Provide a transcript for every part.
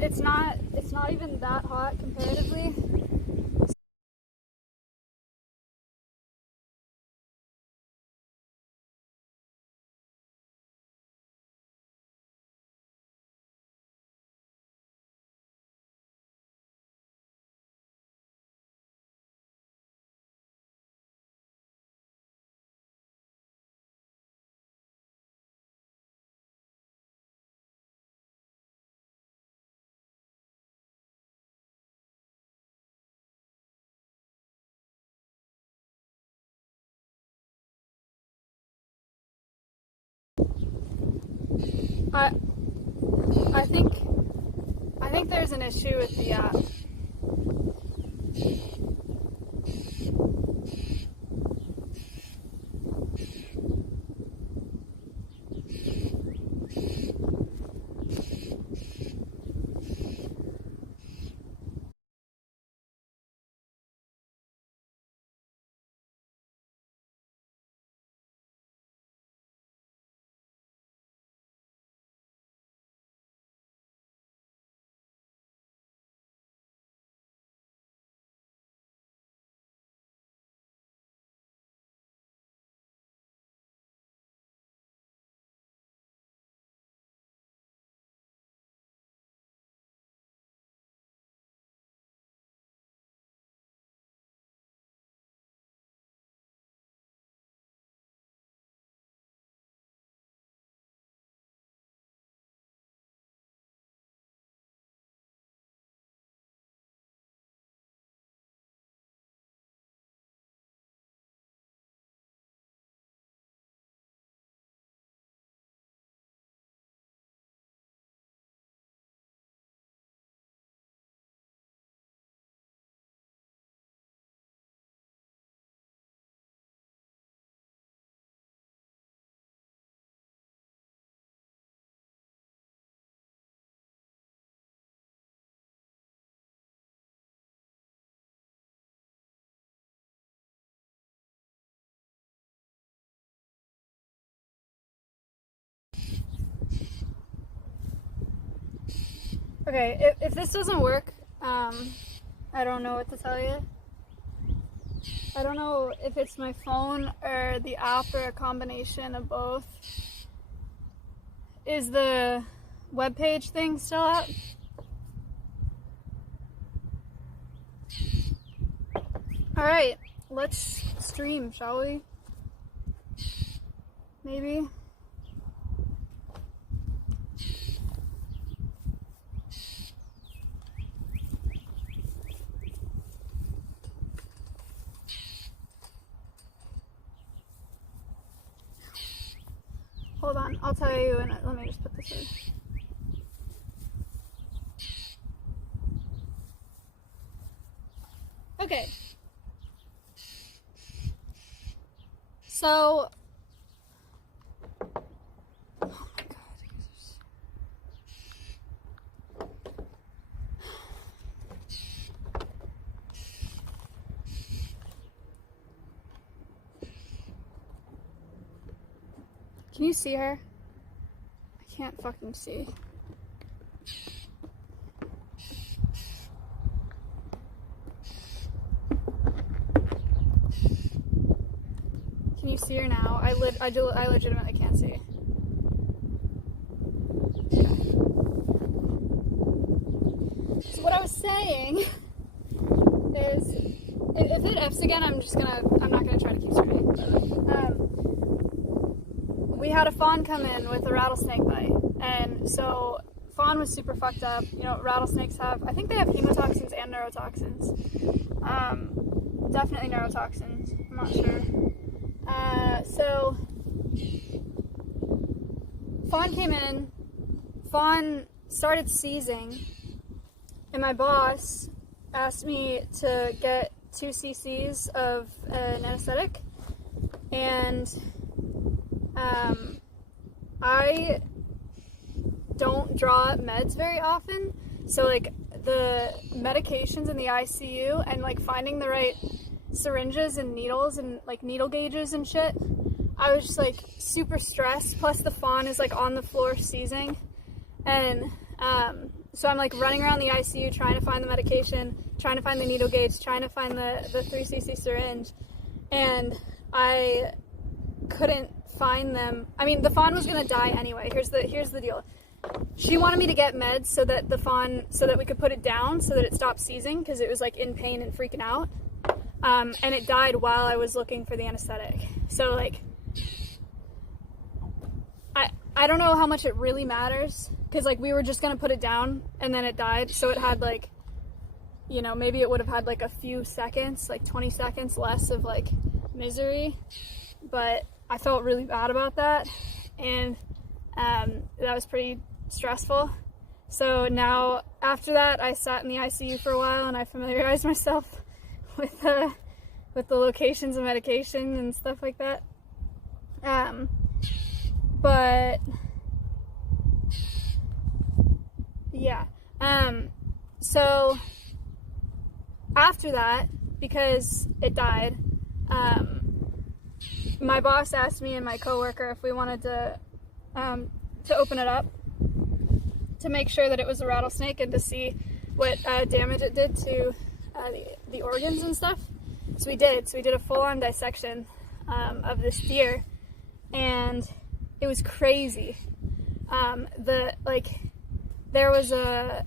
it's not even that hot comparatively. I think there's an issue with the app. Okay, if this doesn't work, I don't know what to tell you. I don't know if it's my phone or the app or a combination of both. Is the webpage thing still up? Alright, let's stream, shall we? Maybe? Hold on, I'll tell you, and let me just put this in. Okay. So, oh my god. Can you see her? I can't fucking see. Can you see her now? I legitimately can't see. So what I was saying is, if it F's again, I'm not gonna try to keep straight. We had a fawn come in with a rattlesnake bite, and so fawn was super fucked up. You know, rattlesnakes have, I think they have hemotoxins and neurotoxins. Definitely neurotoxins, I'm not sure. So fawn came in, fawn started seizing, and my boss asked me to get 2 cc's of an anesthetic, and I don't draw meds very often, so like the medications in the ICU and like finding the right syringes and needles and like needle gauges and shit, I was just like super stressed, plus the fawn is like on the floor seizing, and so I'm like running around the ICU trying to find the medication, trying to find the needle gauge, trying to find the 3cc syringe, and I couldn't find them. I mean, the fawn was gonna die anyway. Here's the deal. She wanted me to get meds so that we could put it down so that it stopped seizing, because it was like in pain and freaking out. And it died while I was looking for the anesthetic. So like, I don't know how much it really matters, because like we were just gonna put it down and then it died. So it had like, you know, maybe it would have had like a few seconds, like 20 seconds less of like misery. But I felt really bad about that, and that was pretty stressful. So now after that, I sat in the ICU for a while and I familiarized myself with the locations of medication and stuff like that. But yeah. So after that, because it died, my boss asked me and my coworker if we wanted to open it up to make sure that it was a rattlesnake and to see what damage it did to the organs and stuff. So we did. So we did a full-on dissection of this deer, and it was crazy. There was a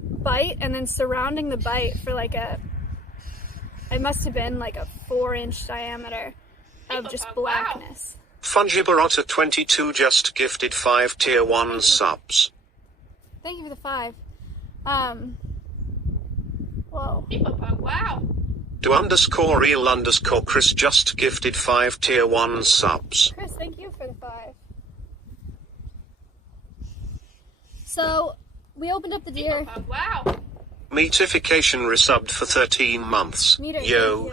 bite, and then surrounding the bite for like it must have been like a 4-inch diameter of just blackness. Fungibarota 22 just gifted 5 tier 1 subs. Thank you for the 5. Whoa. Wow. Do_real_Chris just gifted 5 tier 1 subs. Chris, thank you for the 5. So, we opened up the deer. Wow. Meatification resubbed for 13 months. Meter, Yo.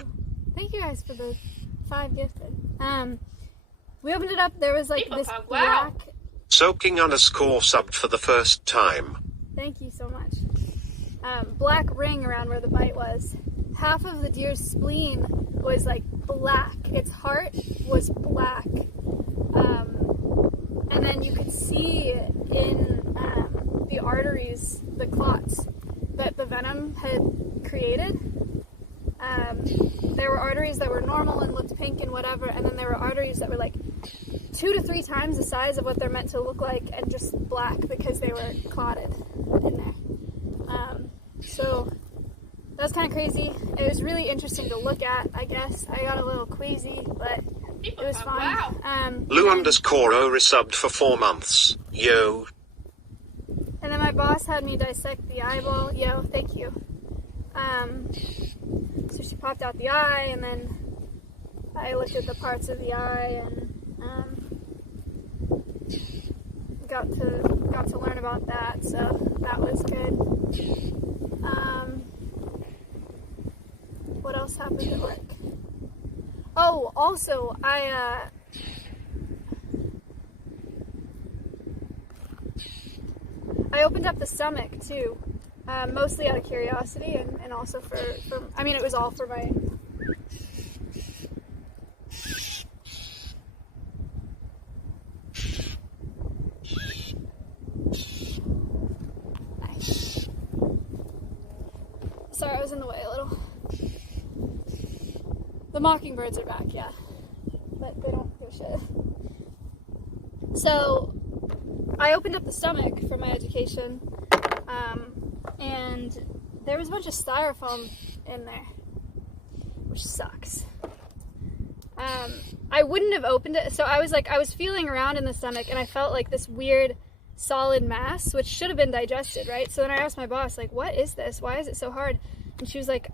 Thank you guys for the 5 gifted. We opened it up, there was like this Wow. black... Soaking_subbed for the first time. Thank you so much. Black ring around where the bite was. Half of the deer's spleen was like black. Its heart was black. And then you could see in the arteries, the clots that the venom had created. There were arteries that were normal and looked pink and whatever, and then there were arteries that were like 2 to 3 times the size of what they're meant to look like and just black because they were clotted in there. So that's kind of crazy. It was really interesting to look at, I guess. I got a little queasy, but it was fun. Wow. Lou_O resubbed for 4 months. Yo. And then my boss had me dissect the eyeball. Yo, thank you. So she popped out the eye, and then I looked at the parts of the eye and got to learn about that. So that was good. What else happened at work? Oh, also I opened up the stomach too, mostly out of curiosity and also for I mean, it was all for my... Nice. Sorry, I was in the way a little. The mockingbirds are back, yeah. But they don't give a shit. So, I opened up the stomach for my education, and there was a bunch of styrofoam in there, which sucks. I wouldn't have opened it, so I was feeling around in the stomach, and I felt like this weird solid mass, which should have been digested, right? So then I asked my boss, like, what is this? Why is it so hard? And she was like,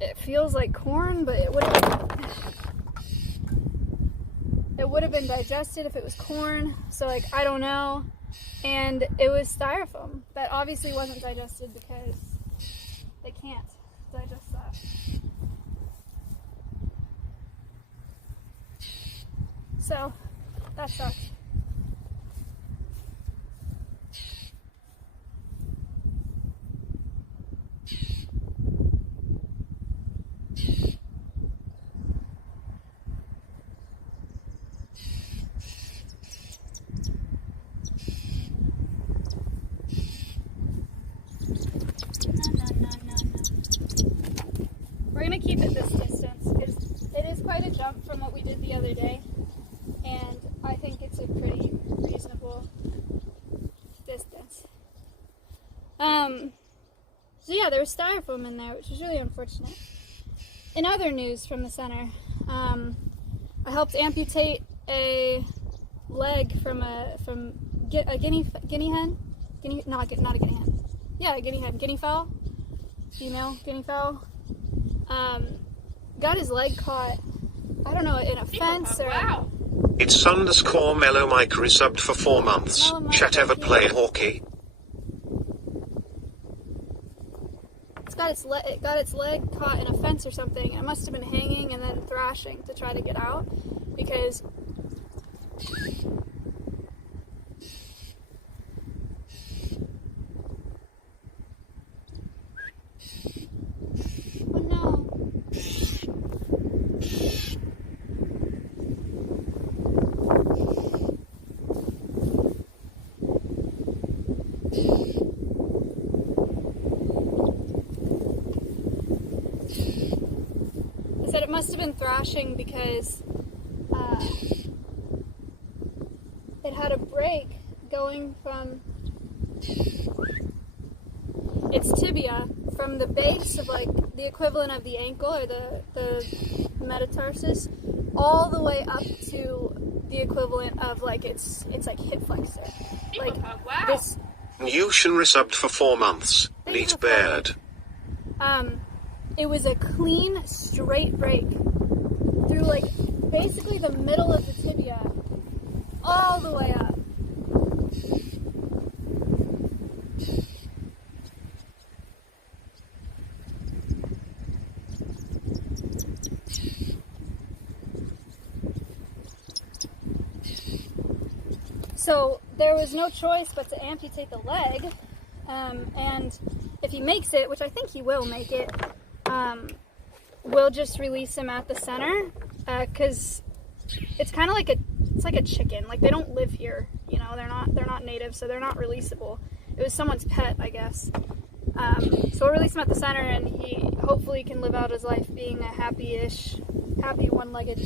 it feels like corn, but it would have been digested if it was corn. So like, I don't know. And it was styrofoam that obviously wasn't digested because they can't digest that. So that sucks. jump from what we did the other day, and I think it's a pretty reasonable distance. So yeah, there was styrofoam in there, which is really unfortunate. In other news from the center, I helped amputate a leg from a guinea hen. Not a guinea hen. Yeah, a guinea hen. Guinea fowl. Female guinea fowl. Got his leg caught, I don't know, in a fence or... Wow. It's _ Mellow Mike resubbed for 4 months. Mellow Mike, Chat ever thank you. play hockey? It got its leg caught in a fence or something, and it must have been hanging and then thrashing to try to get out, because oh no. I said it must have been thrashing because it had a break going from its tibia, from the base of like the equivalent of the ankle or the metatarsus, all the way up to the equivalent of like its like hip flexor. Like Wow. this. Yushin resubbed for 4 months. Thank you Neat for beard. It was a clean, straight break through like basically the middle of the tibia, all the way up. So there was no choice but to amputate the leg, and if he makes it, which I think he will make it, we'll just release him at the center, because it's kind of like a chicken. Like, they don't live here, you know, they're not native, so they're not releasable. It was someone's pet, I guess. So we'll release him at the center, and he hopefully can live out his life being a happy one-legged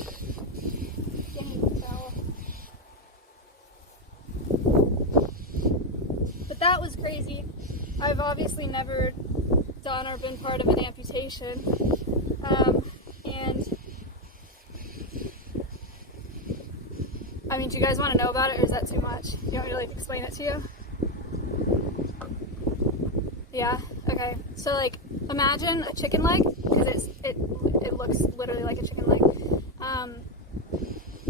guinea fowl. But that was crazy. I've obviously never done or been part of an amputation. And I mean, do you guys want to know about it, or is that too much? You want me to like explain it to you? Yeah? Okay. So like, imagine a chicken leg, because it looks literally like a chicken leg.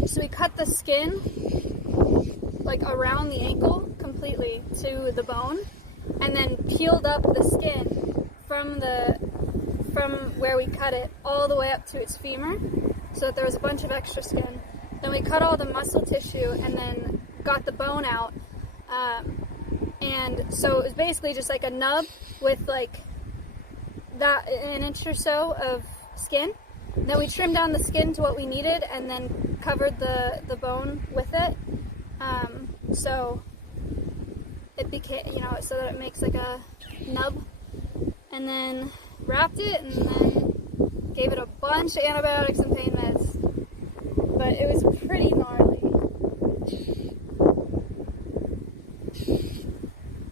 So we cut the skin like around the ankle completely to the bone, and then peeled up the skin from where we cut it all the way up to its femur, so that there was a bunch of extra skin. Then we cut all the muscle tissue and then got the bone out. And so it was basically just like a nub with like an inch or so of skin. And then we trimmed down the skin to what we needed and then covered the bone with it. So it became, you know, so that it makes like a nub. And then wrapped it and then gave it a bunch of antibiotics and pain meds. But it was pretty gnarly.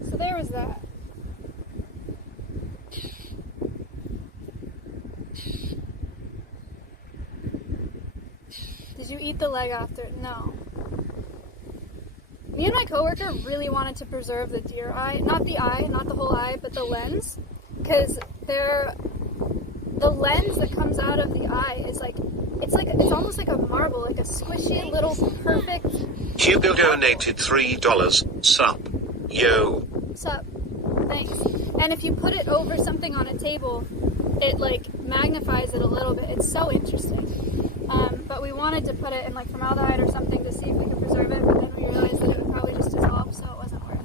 So there was that. Did you eat the leg after? No. Me and my coworker really wanted to preserve the deer eye. Not the eye, not the whole eye, but the lens. Because the lens that comes out of the eye is like, it's almost like a marble, like a squishy little perfect. Hugo donated $3. Sup. Yo. Sup. Thanks. And if you put it over something on a table, it like magnifies it a little bit. It's so interesting. But we wanted to put it in like formaldehyde or something to see if we could preserve it, but then we realized that it would probably just dissolve, so it wasn't worth it.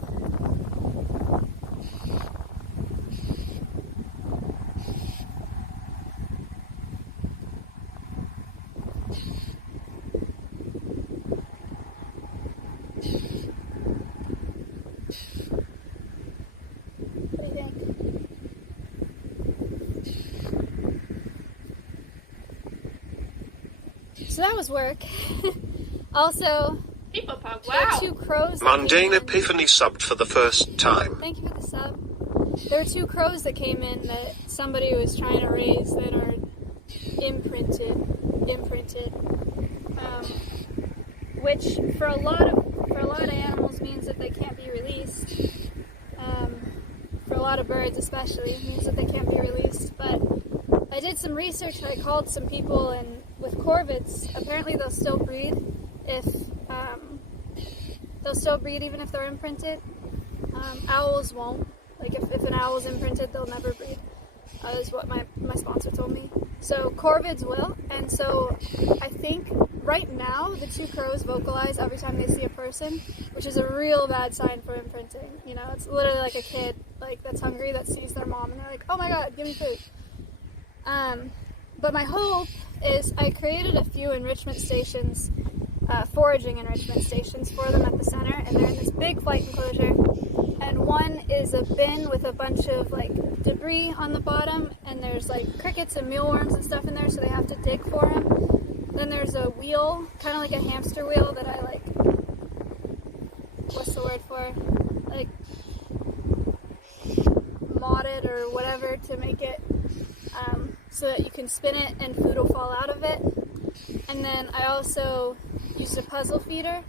What do you think? that was work. Also, People pug. there Wow. are 2 crows that Mundane came in. Epiphany subbed for the first time. Thank you for the sub. There were 2 crows that came in that somebody was trying to raise that are imprinted, which for a lot of animals means that they can't be released. For a lot of birds, especially, it means that they can't be released. But I did some research and I called some people, and with corvids, apparently they'll still breed even if they're imprinted. Owls won't. Like if an owl's imprinted, they'll never breed. Is what my sponsor told me. So corvids will, and so I think right now the 2 crows vocalize every time they see a person, which is a real bad sign for imprinting. You know, it's literally like a kid that's hungry that sees their mom and they're like, "Oh my God, give me food." But my hope is I created a few enrichment stations, foraging enrichment stations for them at the center, and they're in this big flight enclosure. And one is a bin with a bunch of debris on the bottom, and there's crickets and mealworms and stuff in there, so they have to dig for them. Then there's a wheel, kind of like a hamster wheel that I what's the word for? Modded or whatever to make it so that you can spin it and food will fall out of it. And then I also used a puzzle feeder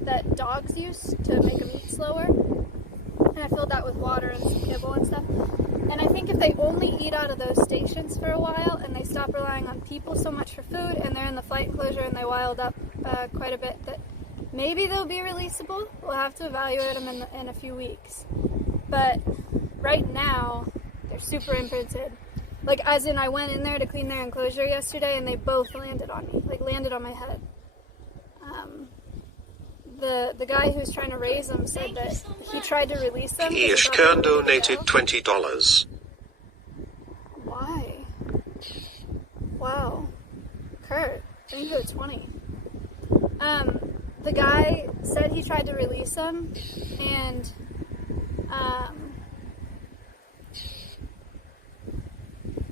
that dogs use to make them eat slower. And I filled that with water and some kibble and stuff. And I think if they only eat out of those stations for a while and they stop relying on people so much for food and they're in the flight enclosure and they wild up quite a bit, that maybe they'll be releasable. We'll have to evaluate them in a few weeks. But right now, they're super imprinted. As in I went in there to clean their enclosure yesterday and they both landed on me, landed on my head. The guy who's trying to raise them said that he tried to release them. Ishkern donated $20. Why? Wow. Kurt, I think it was 20. The guy said he tried to release them, and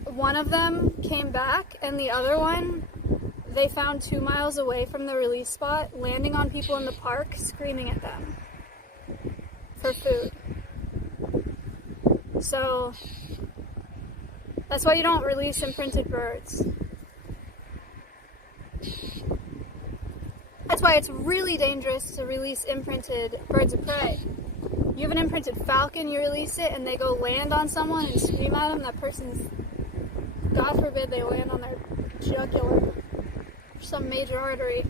one of them came back, and the other one they found 2 miles away from the release spot, landing on people in the park, screaming at them for food. So that's why you don't release imprinted birds. That's why it's really dangerous to release imprinted birds of prey. You have an imprinted falcon, you release it, and they go land on someone and scream at them. That person's, God forbid, they land on their jugular or some major artery.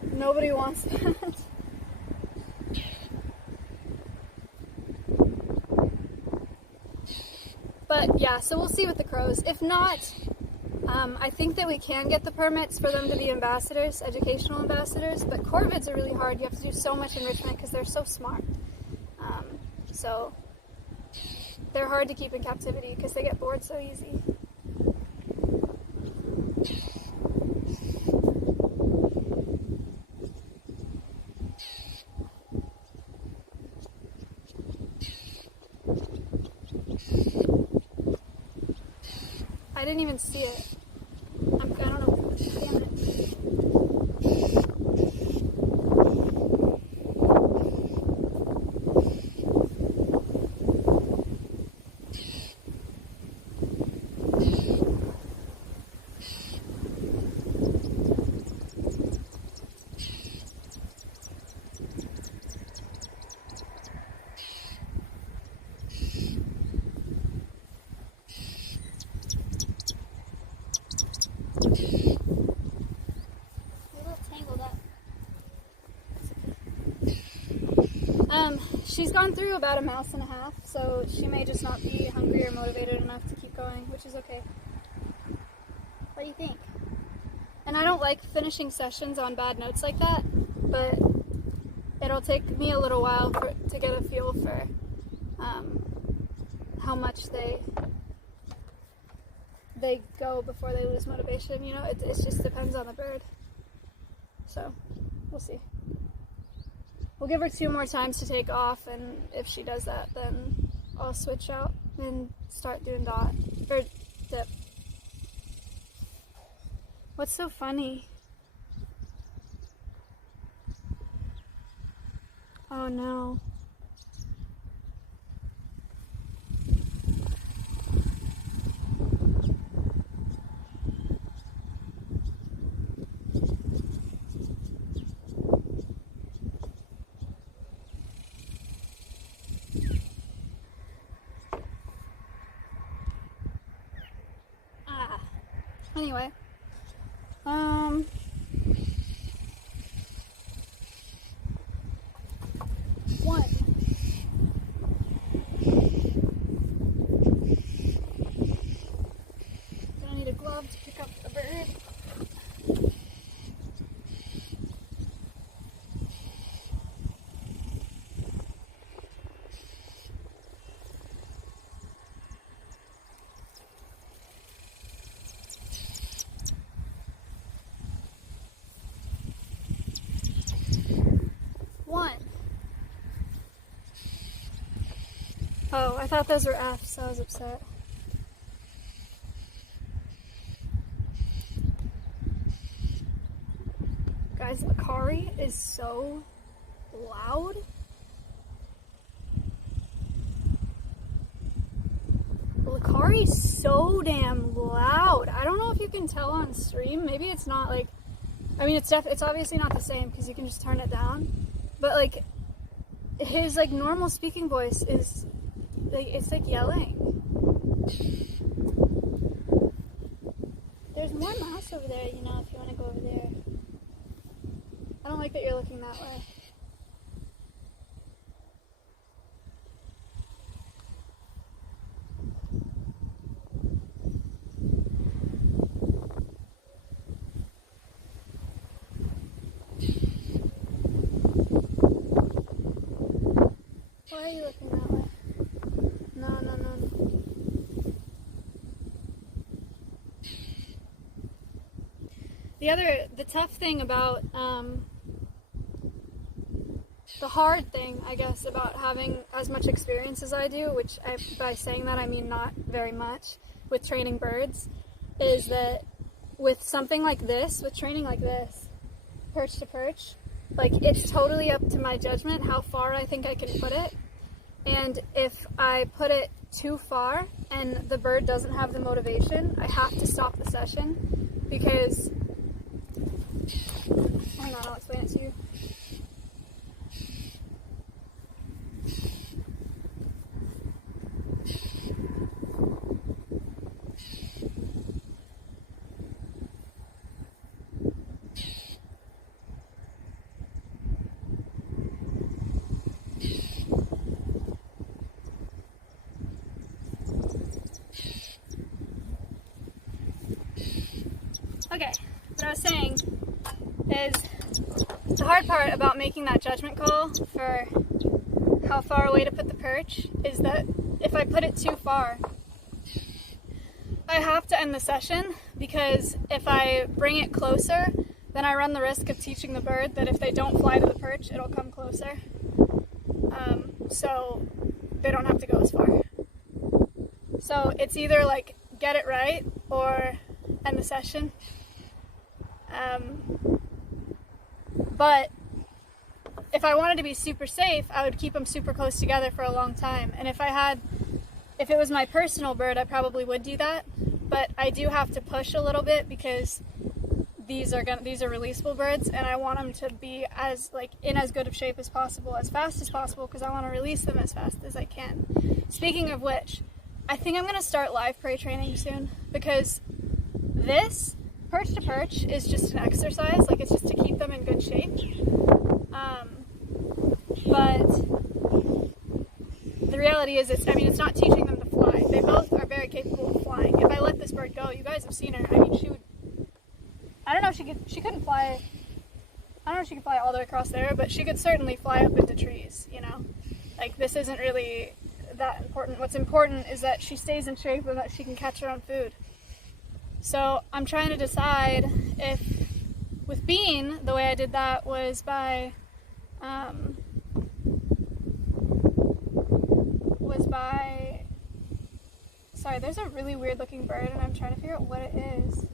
Nobody wants that. But yeah, so we'll see with the crows. If not, I think that we can get the permits for them to be ambassadors, educational ambassadors, but corvids are really hard. You have to do so much enrichment because they're so smart. So they're hard to keep in captivity because they get bored so easy. I didn't even see it. I don't know. Damn it. She's gone through about a mouse and a half, so she may just not be hungry or motivated enough to keep going, which is okay. What do you think? And I don't like finishing sessions on bad notes like that, but it'll take me a little while to get a feel for how much they go before they lose motivation. You know, it just depends on the bird. So, we'll see. We'll give her 2 more times to take off, and if she does that, then I'll switch out and start doing dot, or dip. What's so funny? Oh no. Anyway, one. Then I need a glove to pick up the bird. One. Oh, I thought those were F's, so I was upset. Guys, Akari is so loud. Akari's so damn loud. I don't know if you can tell on stream. Maybe it's not like, I mean, it's obviously not the same because you can just turn it down. But like, his like normal speaking voice is like, it's like yelling. There's more mouse over there, you know, if you want to go over there. I don't like that you're looking that way. Why are you looking that way? No, no, no, no. The tough thing about, the hard thing, I guess, about having as much experience as I do, which by saying that I mean not very much, with training birds, is that with something like this, with training like this, perch to perch, like it's totally up to my judgment how far I think I can put it. And if I put it too far and the bird doesn't have the motivation, I have to stop the session because, hang on, I'll explain it to you. Okay, what I was saying is the hard part about making that judgment call for how far away to put the perch is that if I put it too far, I have to end the session, because if I bring it closer, then I run the risk of teaching the bird that if they don't fly to the perch, it'll come closer. So they don't have to go as far. So it's either like get it right or end the session. But if I wanted to be super safe, I would keep them super close together for a long time. And if it was my personal bird, I probably would do that. But I do have to push a little bit because these are releasable birds, and I want them to be in as good of shape as possible, as fast as possible, because I want to release them as fast as I can. Speaking of which, I think I'm going to start live prey training soon, because this perch to perch is just an exercise, like it's just to keep them in good shape. But the reality is, it's not teaching them to fly. They both are very capable of flying. If I let this bird go, you guys have seen her. I mean, she would. I don't know if she couldn't fly. I don't know if she could fly all the way across there, but she could certainly fly up into trees. You know, like this isn't really that important. What's important is that she stays in shape and that she can catch her own food. So I'm trying to decide if, with Bean, the way I did that was by, sorry, there's a really weird looking bird and I'm trying to figure out what it is.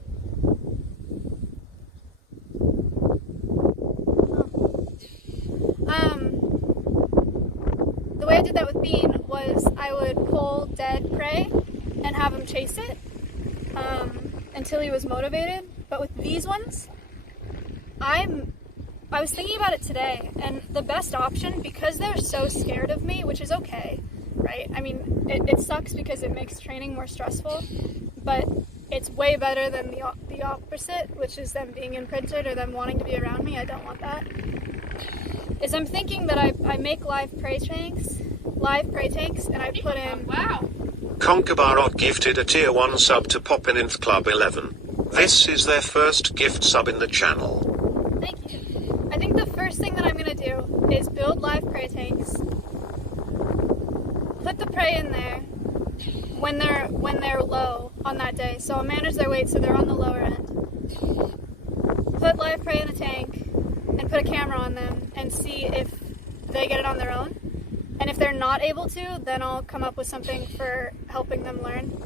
did that with Bean was I would pull dead prey and have him chase it until he was motivated. But with these ones, I was thinking about it today, and the best option, because they're so scared of me, which is okay, right? I mean, it sucks because it makes training more stressful, but it's way better than the opposite, which is them being imprinted or them wanting to be around me. I don't want that. Is I'm thinking that I make live prey tanks, and I put in... Wow. Conkerbarot gifted a tier 1 sub to Poppin'th Club 11. This is their first gift sub in the channel. Thank you. I think the first thing that I'm going to do is build live prey tanks, put the prey in there when they're low on that day, so I'll manage their weight so they're on the lower end. Put live prey in a tank and put a camera on them and see if they get it on their own. And if they're not able to, then I'll come up with something for helping them learn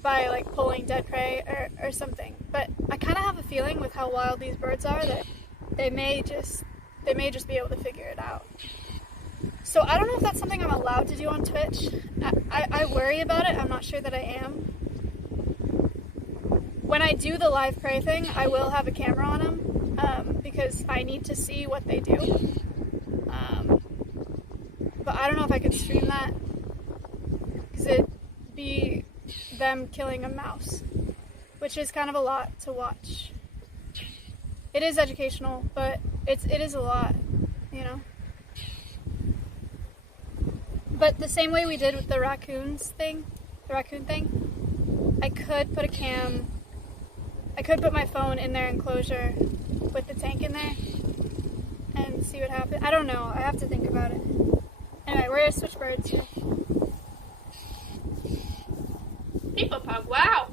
by like pulling dead prey or something. But I kind of have a feeling with how wild these birds are that they may just be able to figure it out. So I don't know if that's something I'm allowed to do on Twitch. I worry about it. I'm not sure that I am. When I do the live prey thing, I will have a camera on them because I need to see what they do. But I don't know if I could stream that because it'd be them killing a mouse, which is kind of a lot to watch. It is educational, but it is a lot, you know. But the same way we did with the raccoon thing, I could put a cam, I could put my phone in their enclosure with the tank in there and see what happens. I don't know, I have to think about it. Anyway, we're gonna switch birds here. People Pug, wow!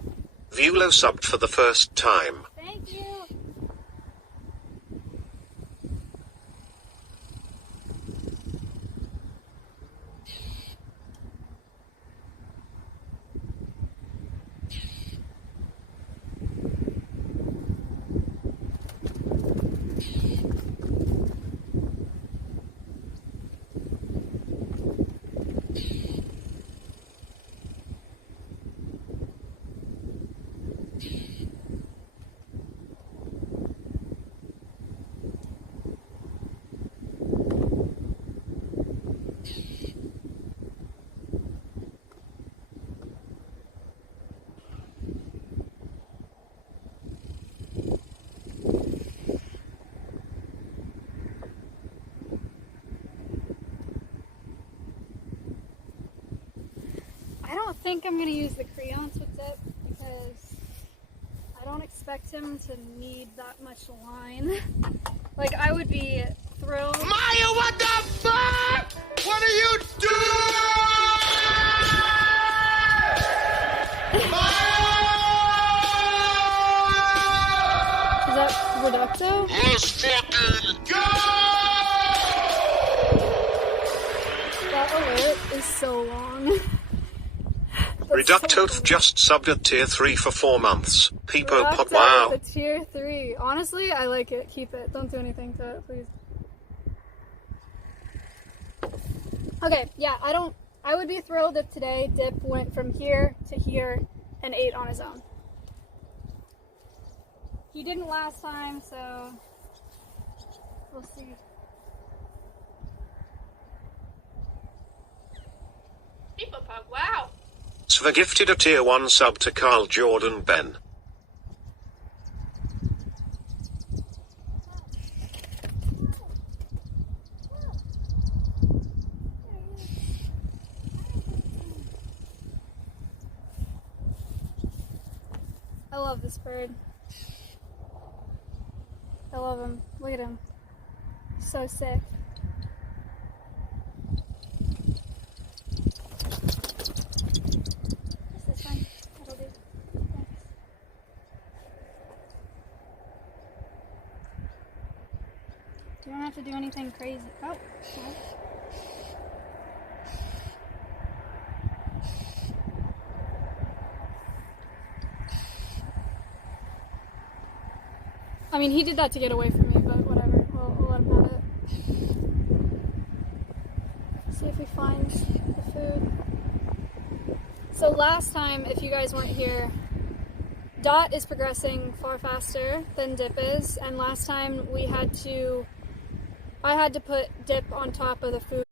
Vulo subbed for the first time. Thank you. I think I'm going to use the crayons with it because I don't expect him to need that much line. Like, I would be thrilled. Maya, what the fuck? What are you doing? Is that Reducto? Let's fucking go! That alert is so long. Reducto just subbed at tier 3 for 4 months. People Pug, Reducto wow. with a tier 3. Honestly, I like it. Keep it. Don't do anything to it, please. Okay, yeah, I would be thrilled if today Dip went from here to here and ate on his own. He didn't last time, so we'll see. People Pug, wow! Sva gifted a tier 1 sub to Carl Jordan Ben. I love this bird. I love him. Look at him. So sick. This one. That'll do. Thanks. You don't have to do anything crazy. Oh, no. I mean, he did that to get away from me, but whatever. We'll let him have it. see if we find the food. So last time, if you guys weren't here, Dot is progressing far faster than Dip is, and last time I had to put Dip on top of the food